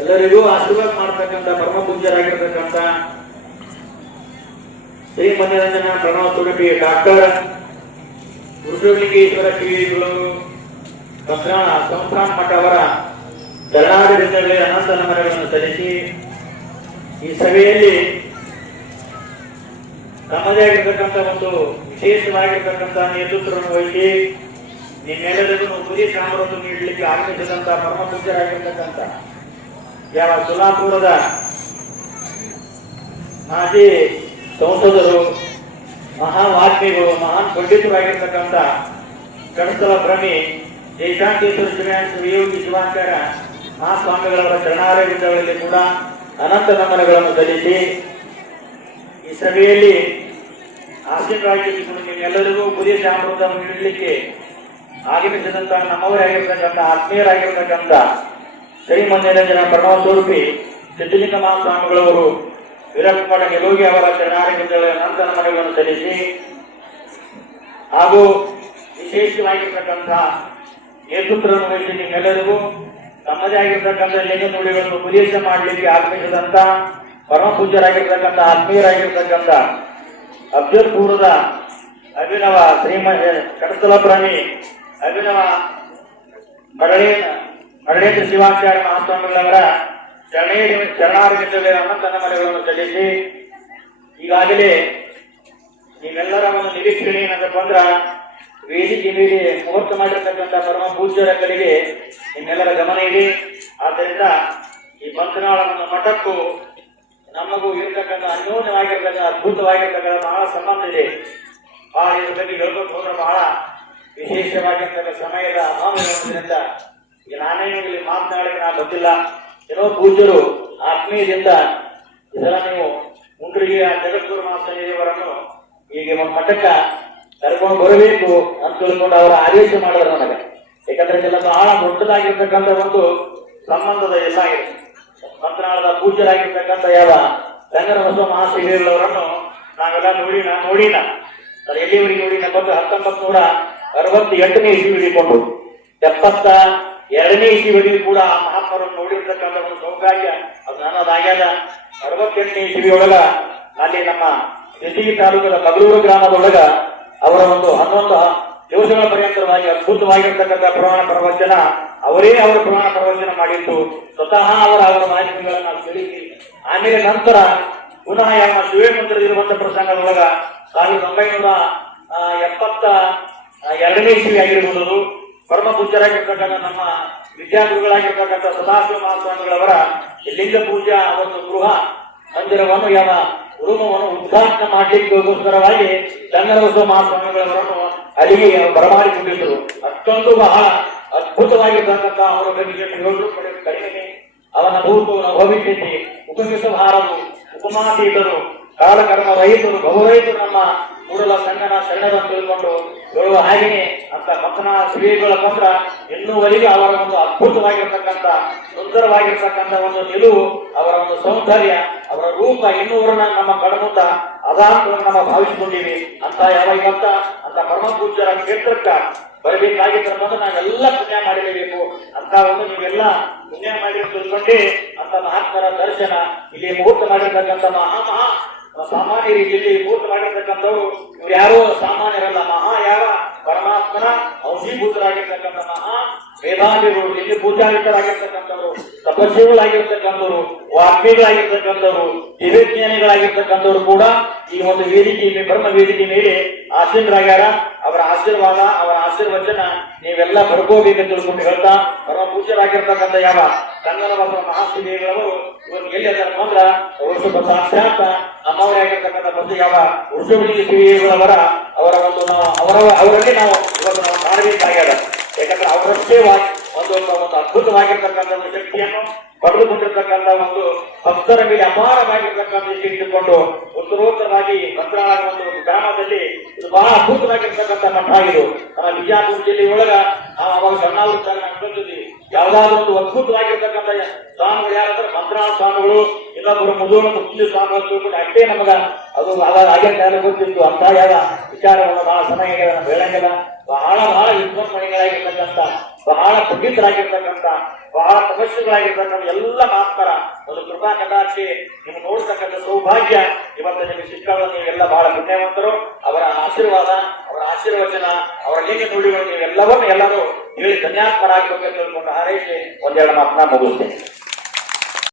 ಎಲ್ಲರಿಗೂ ಆಶೀರ್ವಾದ ಮಾಡ್ತಕ್ಕಂಥ ಪರಮ ಪೂಜ್ಯರಾಗಿರ್ತಕ್ಕಂಥ ಶ್ರೀ ಮನೋರಂಜನ ಪ್ರಣವ ಸುರಭಿ ಡಾಕ್ಟರ್ ಗುರುಲಿಂಗೇಶ್ವರ ಶ್ರೀಗಳು ಸಂಸ್ಥಾನ ಮಠ ಅವರ ಚರಣಾಡಳಿತದಲ್ಲಿ ಅನಂತ ನಮನಗಳನ್ನು ಸಲ್ಲಿಸಿ ಈ ಸಭೆಯಲ್ಲಿ ತಮ್ಮದೇ ಆಗಿರ್ತಕ್ಕಂಥ ಒಂದು ವಿಶೇಷವಾಗಿರ್ತಕ್ಕಂಥ ನೇತೃತ್ವವನ್ನು ವಹಿಸಿ ನಿಮ್ಮೆಲ್ಲರಿಗೂ ಪುರಿ ಸಾಮರನ್ನು ನೀಡಲಿಕ್ಕೆ ಆಗಮಿಸಿದಂತ ಪರಮ ಪೂಜ್ಯರಾಗಿರ್ತಕ್ಕಂಥ ಯಾವ ಸೋಲಾಪುರದ ಮಾಜಿ ಸಂಸದರು, ಮಹಾವಾಗ್ಮಿಗಳು, ಮಹಾನ್ ಪಂಡಿತರಾಗಿರ್ತಕ್ಕಂಥ ಕಡತಲ ಭ್ರಮಿ ಜಯಶಾಂತೇಶ್ವರ ಶ್ರೀಯೋಗಿ ಶಿವಾಚಾರ್ಯ ಮಹಾಸ್ವಾಮಿಗಳವರ ಚರಣಾರವಿಂದಗಳಲ್ಲಿ ಕೂಡ ಅನಂತ ನಮನಗಳನ್ನು ಸಲ್ಲಿಸಿ ಈ ಸಭೆಯಲ್ಲಿ ಆಶೀರ್ವಾದಿಸಿಕೊಂಡು ನಿಮ್ಮೆಲ್ಲರಿಗೂ ಪುರಿ ಸಾಮೃತವನ್ನು ನೀಡಲಿಕ್ಕೆ ಆಗಮಿಸಿದಂತ ನಮ್ಮವರೇ ಆಗಿರ್ತಕ್ಕಂಥ ಆತ್ಮೀಯರಾಗಿರ್ತಕ್ಕಂಥ ಶ್ರೀ ಮನೋರಂಜನ ಪ್ರಣವ ಸ್ವರೂಪಿ ಸಿದ್ಧಲಿಂಗ ಮಹಾಸ್ವಾಮಿಗಳವರು ವೀರಪ್ಪಮಠ ನಿಲೋಗಿ ಅವರ ಚರಣಾರವಿಂದಗಳ ಅನಂತ ನಮನಗಳನ್ನು ಸಲ್ಲಿಸಿ ಹಾಗೂ ವಿಶೇಷವಾಗಿರ್ತಕ್ಕಂಥ ನೇತೃತ್ವವನ್ನು ವಹಿಸಿ ನಿಮ್ಮೆಲ್ಲರಿಗೂ ತಮ್ಮದೇ ಆಗಿರ್ತಕ್ಕಂಥ ಲಿಂಗ ನುಡಿಗಳನ್ನು ಉಪದೇಶ ಮಾಡಲಿಕ್ಕೆ ಆಗಮಿಸಿದಂತ ಪರಮ ಪೂಜ್ಯರಾಗಿರ್ತಕ್ಕಂಥ ಆತ್ಮೀಯರಾಗಿರ್ತಕ್ಕಂಥ ಅಫ್ಜಲ್ಪುರದ ಅಭಿನವ ಕಡತಲ ಪ್ರಾಣಿ ಅಭಿನವ ಮರಳೇಂದ್ರ ಶಿವಾಚಾರ್ಯ ಮಹಾಸ್ವಾಮಿಗಳವರ ಚರಣಾರವಿಂದಗಳ ಅನಂತ ನಮನಗಳನ್ನು ಸಲ್ಲಿಸಿ ಈಗಾಗಲೇ ನೀವೆಲ್ಲರ ಒಂದು ನಿರೀಕ್ಷಣೆ ಏನಂತಪ್ಪ ಅಂದ್ರ ವೇದಿಕೆ ಮೇಲೆ ಮುಹೂರ್ತ ಮಾಡಿರ್ತಕ್ಕಂಥ ಪರಮ ಪೂಜ್ಯರ ಕಡೆಗೆ ನಿಮ್ಮೆಲ್ಲರ ಗಮನ ಇದೆ. ಆದ್ದರಿಂದ ಈ ಬಂಧನಾಳ ಮಠಕ್ಕೂ ನಮಗೂ ಇರತಕ್ಕಂಥ ಅನ್ಯೋನ್ಯವಾಗಿರ್ತಕ್ಕಂಥ ಅದ್ಭುತವಾಗಿರ್ತಕ್ಕಂಥ ಬಹಳ ಸಂಬಂಧ ಇದೆ. ಬಹಳ ಇದ್ರ ಬಗ್ಗೆ ಹೇಳ್ಕೊಂಡು ಹೋದ್ರೆ ಬಹಳ ವಿಶೇಷವಾಗಿರ್ತಕ್ಕಂಥ ಸಮಯದ ಅಭಾವದಿಂದ ನಾನೇನು ಇಲ್ಲಿ ಮಾತನಾಡಲಿಕ್ಕೆ ನಾ ಗೊತ್ತಿಲ್ಲ. ಏನೋ ಪೂಜ್ಯರು ಆತ್ಮೀಯದಿಂದ ಇದರ ನೀವು ಮುಂಡ್ರಿಗೆ ಜಗದ್ಗುರು ಮಹಾಸನಿಯವರನ್ನು ಈಗ ಒಂದು ಮಠಕ್ಕ ಕರ್ಕೊಂಡು ಬರಬೇಕು ಅಂತ ತಿಳ್ಕೊಂಡು ಅವರ ಆದೇಶ ಮಾಡಿದ್ರು ನನಗೆ. ಯಾಕಂದ್ರೆ ಇದೆಲ್ಲ ಬಹಳ ದೊಡ್ಡದಾಗಿರ್ತಕ್ಕಂಥ ಒಂದು ಸಂಬಂಧದ ಎಲ್ಲ ಇದೆ. ಮಂತ್ರಾಲಯದ ಪೂಜ್ಯರಾಗಿರ್ತಕ್ಕಂಥ ಯಾವ ರಂಗನ ಬಸವ ಮಹಾಶ್ರೀಗಳವರನ್ನು ನಾವೆಲ್ಲ ನೋಡಿನ ಎಲ್ಲಿವರೆಗೆ ನೋಡಿನ ಬಂದು 1968ನೇ ಇಸ್ವಿ ಹಿಡಿಕೊಂಡು 72ನೇ ಇಸ್ವಿವರೆಗೂ ಕೂಡ ಆ ಮಹಾತ್ಮರನ್ನು ನೋಡಿರ್ತಕ್ಕಂಥ ಒಂದು ಸೌಭಾಗ್ಯ ಅದು ನನ್ನದಾಗ್ಯದ. 68ನೇ ಇಸ್ವಿಯೊಳಗ ಅಲ್ಲಿ ನಮ್ಮ ಜೊತೆಗೆ ತಾಲೂಕದ ಮಗಳೂರು ಗ್ರಾಮದೊಳಗ ಅವರ ಒಂದು 11 ದಿವಸಗಳ ಪರ್ಯಂತರವಾಗಿ ಅದ್ಭುತವಾಗಿರ್ತಕ್ಕಂಥ ಪುರಾಣ ಪ್ರವಚನ ಅವರೇ ಅವರ ಪುರಾಣ ಪ್ರವಚನ ಮಾಡಿದ್ದು ಸ್ವತಃ ಅವರ ಮಾಹಿತಿಗಳನ್ನು ನಾವು ತಿಳಿಸಿ ಆಮೇಲೆ ನಂತರ ಪುನಃ ಯಾವ ಶಿವೇ ಮಂದಿರದಿರುವಂತ ಪ್ರಸಂಗದೊಳಗ 1972ನೇ ಇಸ್ವಿ ಆಗಿರುವುದು ಪರಮ ಪೂಜ್ಯರಾಗಿರ್ತಕ್ಕಂಥ ನಮ್ಮ ವಿದ್ಯಾಗುರುಗಳಾಗಿರ್ತಕ್ಕಂಥ ಸದಾಶಿವ ಮಹಾಸ್ವಾಮಿಗಳವರ ಲಿಂಗ ಪೂಜಾ ಒಂದು ಗೃಹ ಮಂದಿರವನ್ನು ಯಾವ ರೂಮವನ್ನು ಉದ್ಘಾಟನೆ ಮಾಡಲಿಕ್ಕೋಸ್ಕರವಾಗಿ ರಂಗನಬಸವ ಮಹಾಸ್ವಾಮಿಗಳವರನ್ನು ಅಲ್ಲಿಗೆ ಬರಮಾಡಿಕೊಂಡಿದ್ದರು. ಅಷ್ಟೊಂದು ಬಹಳ ಅದ್ಭುತವಾಗಿರ್ತಕ್ಕಂಥ ಅವರ ಬಗ್ಗೆ ಕಡಿಮೆ ಅವನ ಭೂತವನ ಭವಿಷ್ಯತೆ ಉಪಮಿತ ಭಾರರು ಉಪಮಾತೀತರು ಕಾಲಕರ್ಮ ರಹಿತರು ಬಹುರಹಿತರು ನಮ್ಮ ಕೂಡಲ ಸಂಗನ ಶರಣರನ್ನು ತಿಳ್ಕೊಂಡು ಹೇಳುವ ಹಾಗೆಯೇ ಅಂತ ಮಕ್ಕನ ಶ್ರೀಗಳ ಪತ್ರ ಇನ್ನೂವರೆಗೆ ಅವರ ಒಂದು ಅದ್ಭುತವಾಗಿರ್ತಕ್ಕಂಥ ಸುಂದರವಾಗಿರ್ತಕ್ಕಂಥ ಒಂದು ನಿಲುವು ಅವರ ಒಂದು ಸೌಂದರ್ಯ ಅವರ ರೂಪ ಇನ್ನೂವರನ್ನ ನಮ್ಮ ಕಣ್ಮುಂದ ಅದಾಂತ ನಮ್ಮ ಭಾವಿಸಿಕೊಂಡಿವಿ ಅಂತ ಯಾವ ಇವತ್ತ ಅಂತ ಪರಮ ಪೂಜ್ಯರ ಕ್ಷೇತ್ರಕ್ಕ ಬರಬೇಕಾಗಿದ್ದಂದ್ರೆ ನಾವೆಲ್ಲ ಪುಣ್ಯ ಮಾಡಿರಬೇಕು ಅಂತ ಒಂದು ನೀವೆಲ್ಲ ಪುಣ್ಯ ಮಾಡಿ ತಿಳ್ಕೊಂಡೆ ಅಂತ ಮಹಾತ್ಮರ ದರ್ಶನ ಇಲ್ಲಿ ಮುಹೂರ್ತ ಮಾಡಿರ್ತಕ್ಕಂಥ ಮಹಾ ಸಾಮಾನ್ಯ ರೀತಿಯಲ್ಲಿ ಮುಹೂರ್ತ ಮಾಡಿರ್ತಕ್ಕಂಥವ್ರು ಇವ್ರು ಯಾರೋ ಸಾಮಾನ್ಯರಲ್ಲ. ಮಹಾ ಯಾವ ಪರಮಾತ್ಮನ ಔಷಧೀಭೂತರಾಗಿರ್ತಕ್ಕಂಥ ಮಹಾ ವೇದಾದಿಗಳು, ಇಲ್ಲಿ ಪೂಜಾರಿತರಾಗಿರ್ತಕ್ಕಂಥವ್ರು, ತಪಸ್ವಿಗಳಾಗಿರ್ತಕ್ಕಂಥವ್ರು, ವಾಗ್ಮಿಗಳಾಗಿರ್ತಕ್ಕಂಥವ್ರು, ದಿವ್ಯಜ್ಞಾನಿಗಳಾಗಿರ್ತಕ್ಕಂಥವ್ರು ಕೂಡ ಈ ಒಂದು ವೇದಿಕೆ ಬ್ರಹ್ಮ ವೇದಿಕೆ ಮೇಲೆ ಆಸೀನರಾಗ್ಯಾರ. ಅವರ ಆಶೀರ್ವಾದ ಅವರ ಆಶೀರ್ವಚನ ನೀವೆಲ್ಲ ಬರ್ಕೋಬೇಕಂತ ತಿಳ್ಕೊಂಡು ಹೇಳ್ತಾ ಪರಮ ಪೂಜ್ಯರಾಗಿರ್ತಕ್ಕಂಥ ಯಾವ ಕನ್ನಡ ಮಹಾಶ್ರೀಗಳವರು ಇವತ್ತು ಎಲ್ಲಿ ಅದರ ಮಾತ್ರ ವೃಷಭ ಸಾಕ್ಷಾತ್ ನಮ್ಮವರೇ ಆಗಿರ್ತಕ್ಕಂಥ ಮತ್ತು ಯಾವ ವೃಷಭಲಿಂಗ ಶ್ರೀಗಳವರ ಅವರ ಒಂದು ಅವರಲ್ಲಿ ನಾವು ಇವತ್ತು ನಾವು ಮಾಡಬೇಕಾಗ್ಯದ. ಯಾಕಂದ್ರೆ ಅವರಷ್ಟೇ ಒಂದು ಅದ್ಭುತವಾಗಿರ್ತಕ್ಕಂಥ ಒಂದು ಶಕ್ತಿಯನ್ನು ಪಡೆದುಕೊಂಡಿರ್ತಕ್ಕಂಥ ಒಂದು ಭಕ್ತರ ಮೇಲೆ ಅಪಾರವಾಗಿರ್ತಕ್ಕಂಥ ಇಟ್ಟುಕೊಂಡು ಉತ್ತರೋತ್ತರವಾಗಿ ಮಂತ್ರಾಲಯ ಒಂದು ಗ್ರಾಮದಲ್ಲಿ ಇದು ಬಹಳ ಅದ್ಭುತವಾಗಿರ್ತಕ್ಕಂಥ ಮಠ ಇದು. ನಮ್ಮ ಬಿಜಾಪುರ ಜಿಲ್ಲೆಯೊಳಗ ನಾವು ಅವಾಗ ಸಣ್ಣವರು ಅನ್ಕೊಂಡಿದ್ದೀವಿ ಯಾವ್ದಾದ್ರು ಒಂದು ಅದ್ಭುತವಾಗಿರ್ತಕ್ಕಂಥ ಸ್ವಾಮಿಗಳು ಯಾರಂದ್ರೆ ಮಂತ್ರಾಲಯ ಸ್ವಾಮಿಗಳು, ಇನ್ನೊಬ್ಬರು ಮುದುವ ಮುಖ್ಯ ಸ್ವಾಮಿಗಳು ತಿಳ್ಕೊಂಡು ಅಷ್ಟೇ ನಮಗ ಅದು ಹಾಗೆ ಕಾಲ ಗೊತ್ತಿತ್ತು. ಅಂತ ಯಾವ ವಿಚಾರವನ್ನು ಬಹಳ ಸಮಯ ಹೇಳಂಗಿಲ್ಲ. ಬಹಳ ವಿದ್ವನ್ಮಣಿಗಳಾಗಿರ್ತಕ್ಕಂಥ ಬಹಳ ಪಂಡಿತರಾಗಿರ್ತಕ್ಕಂಥ ಬಹಳ ತಪಸ್ಸುಗಳಾಗಿರ್ತಕ್ಕಂಥ ಎಲ್ಲ ಮಾಸ್ತರ ಒಂದು ಕೃಪಾ ಕಟಾಕ್ಷಿ ನೀವು ನೋಡ್ತಕ್ಕಂಥ ಸೌಭಾಗ್ಯ ಇವತ್ತು ನಿಮಗೆ ಸಿಕ್ಕಾಗ ನೀವೆಲ್ಲ ಬಹಳ ಪುಣ್ಯವಂತರು. ಅವರ ಆಶೀರ್ವಾದ, ಅವರ ಆಶೀರ್ವಚನ, ಅವರ ಲಿಂಗ ನುಡಿಗಳು ನೀವೆಲ್ಲವನ್ನೂ ಎಲ್ಲರೂ ಹೇಳಿ ಧನ್ಯಾತ್ಮರಾಗಬೇಕೆಂದು ತಿಳ್ಕೊಂಡು ಹಾರೈಸಿ ಒಂದೆರಡು ಮಾತನ್ನ ಮುಗಿಸ್ತೇನೆ.